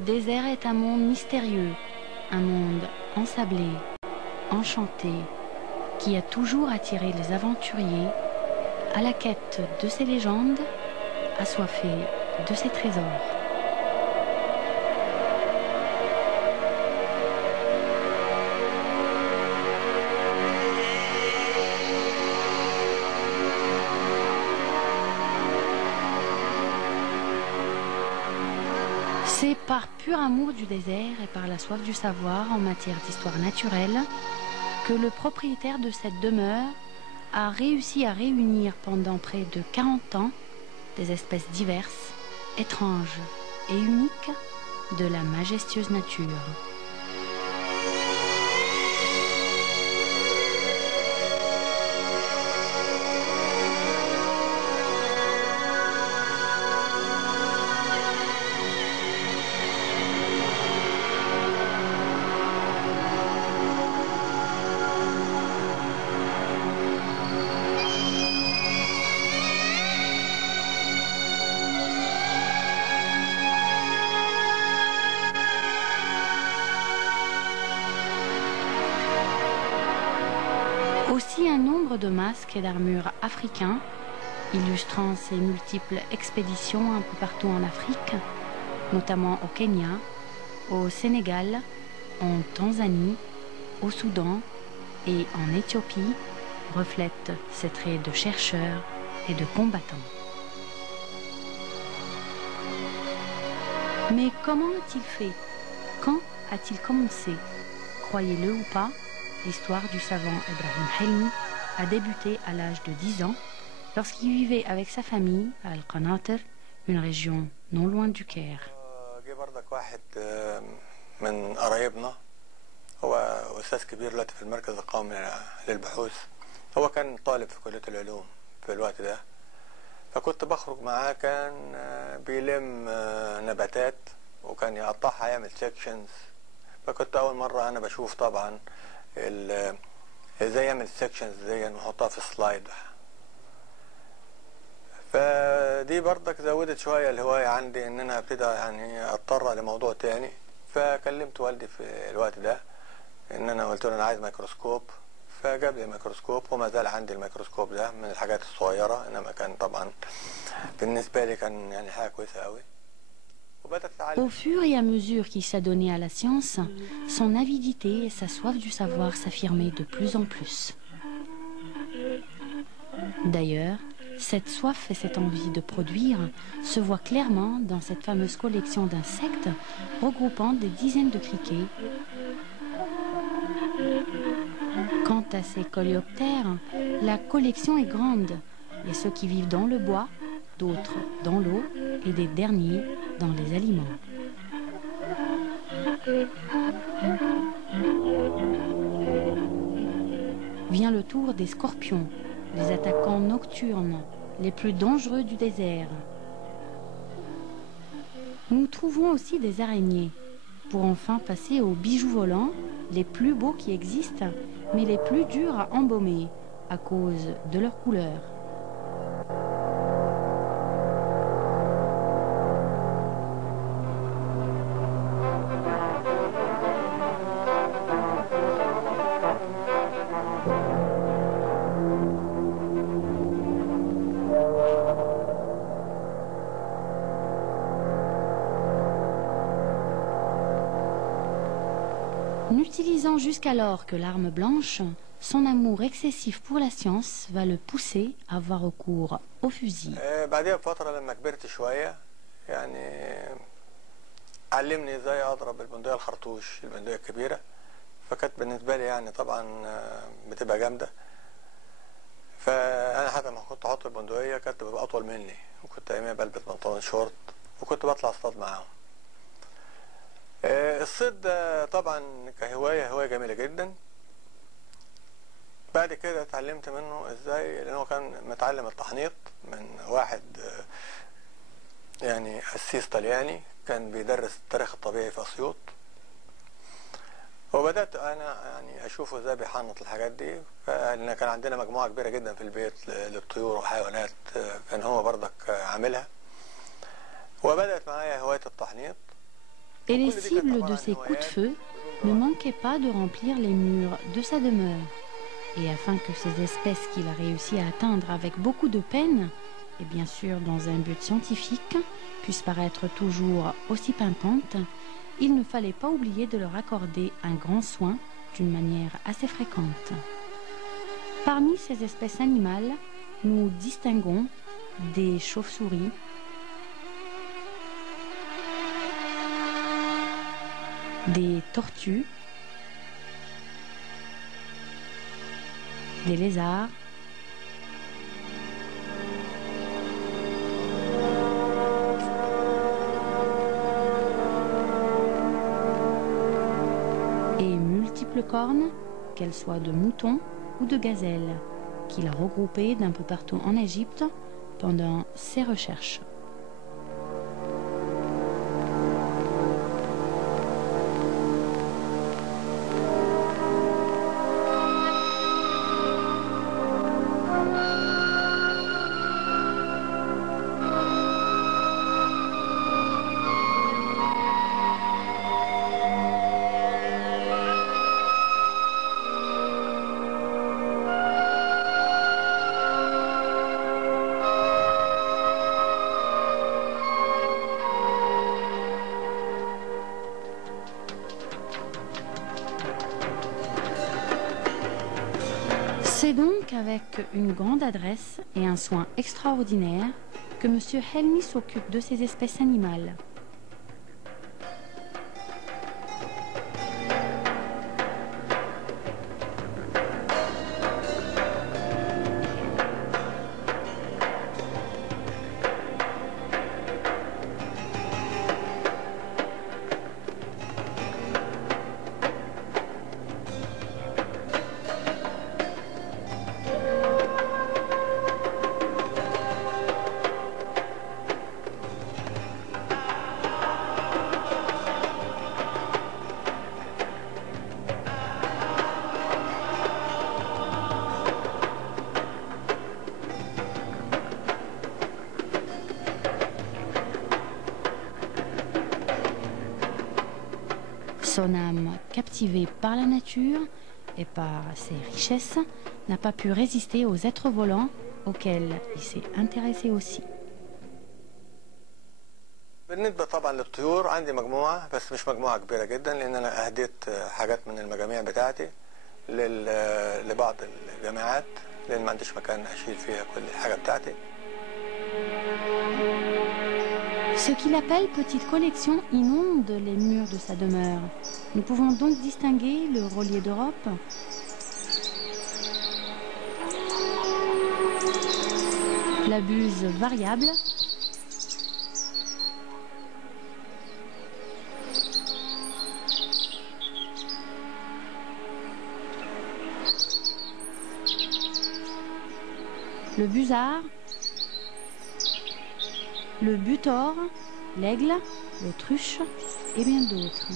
Le désert est un monde mystérieux, un monde ensablé, enchanté, qui a toujours attiré les aventuriers à la quête de ses légendes, assoiffés de ses trésors. C'est par pur amour du désert et par la soif du savoir en matière d'histoire naturelle que le propriétaire de cette demeure a réussi à réunir pendant près de 40 ans des espèces diverses, étranges et uniques de la majestueuse nature. Aussi un nombre de masques et d'armures africains, illustrant ses multiples expéditions un peu partout en Afrique, notamment au Kenya, au Sénégal, en Tanzanie, au Soudan et en Éthiopie, reflètent ses traits de chercheur et de combattant. Mais comment a-t-il fait? Quand a-t-il commencé? Croyez-le ou pas, l'histoire du savant Ibrahim Helmi a débuté à l'âge de 10 ans lorsqu'il vivait avec sa famille à Al-Qanater, une région non loin du Caire. من قرايبنا هو أستاذ كبير دلوقتي في المركز القومي للبحوث. هو كان طالب في كلية العلوم في الوقت ده، فكنت بخرج معاه. كان بيلم نباتات وكان يقطعها يعمل سيكشنز. فكنت أول مرة أنا بشوف طبعا ازاي يعمل سيكشنز زي نحطها في سلايد. فدي برضك زودت شوية الهواية عندي ان انا ابتدى يعني اضطر لموضوع تاني. فكلمت والدي في الوقت ده ان انا قلت له انا عايز ميكروسكوب، فجاب لي ميكروسكوب وما زال عندي الميكروسكوب ده من الحاجات الصغيرة، انما كان طبعا بالنسبة لي كان يعني حاجة كويسة قوي. Au fur et à mesure qu'il s'adonnait à la science, son avidité et sa soif du savoir s'affirmaient de plus en plus. D'ailleurs, cette soif et cette envie de produire se voient clairement dans cette fameuse collection d'insectes regroupant des dizaines de criquets. Quant à ces coléoptères, la collection est grande, et ceux qui vivent dans le bois, d'autres dans l'eau et des derniers dans les aliments. Vient le tour des scorpions, les attaquants nocturnes, les plus dangereux du désert. Nous trouvons aussi des araignées, pour enfin passer aux bijoux volants, les plus beaux qui existent, mais les plus durs à embaumer, à cause de leur couleur. N'utilisant jusqu'alors que l'arme blanche, son amour excessif pour la science va le pousser à avoir recours au fusil. بعدها بفترة لما كبرت شوية يعني علمني ازاي اضرب البندقية الخرطوش، البندقية الكبيرة. فكانت بالنسبة لي يعني طبعا بتبقى جامدة. فأنا حتى لما كنت احط البندقية كانت بتبقى أطول مني، وكنت أيامها بلبس بنطلون شورت وكنت بطلع اصطاد معاهم. الصيد ده طبعا كهواية جميلة جدا. بعد كده اتعلمت منه ازاي، لأنه كان متعلم التحنيط من واحد يعني قسيس طلياني كان بيدرس التاريخ الطبيعي في أسيوط. وبدأت أنا يعني أشوفه ازاي بيحنط الحاجات دي، لأن كان عندنا مجموعة كبيرة جدا في البيت للطيور وحيوانات كان هو برضك عاملها. وبدأت معايا هواية التحنيط. Et les cibles de ces coups de feu ne manquaient pas de remplir les murs de sa demeure. Et afin que ces espèces qu'il a réussi à atteindre avec beaucoup de peine, et bien sûr dans un but scientifique, puissent paraître toujours aussi pimpantes, il ne fallait pas oublier de leur accorder un grand soin d'une manière assez fréquente. Parmi ces espèces animales, nous distinguons des chauves-souris, des tortues, des lézards, et multiples cornes, qu'elles soient de moutons ou de gazelles, qu'il a regroupées d'un peu partout en Égypte pendant ses recherches. C'est donc avec une grande adresse et un soin extraordinaire que M. Helmy s'occupe de ces espèces animales. Son âme, captivée par la nature et par ses richesses, n'a pas pu résister aux êtres volants auxquels il s'est intéressé aussi. بالنسبة طبعا للطيور عندي مجموعة بس مش مجموعة كبيرة جدا لأن أنا أهديت حاجات من المجاميع بتاعتي لبعض الجامعات لأن ما عنديش مكان أشيل فيها كل الحاجة بتاعتي. Ce qu'il appelle petite collection inonde les murs de sa demeure. Nous pouvons donc distinguer le rôlier d'Europe, la buse variable, le busard, le butor, l'aigle, l'autruche et bien d'autres.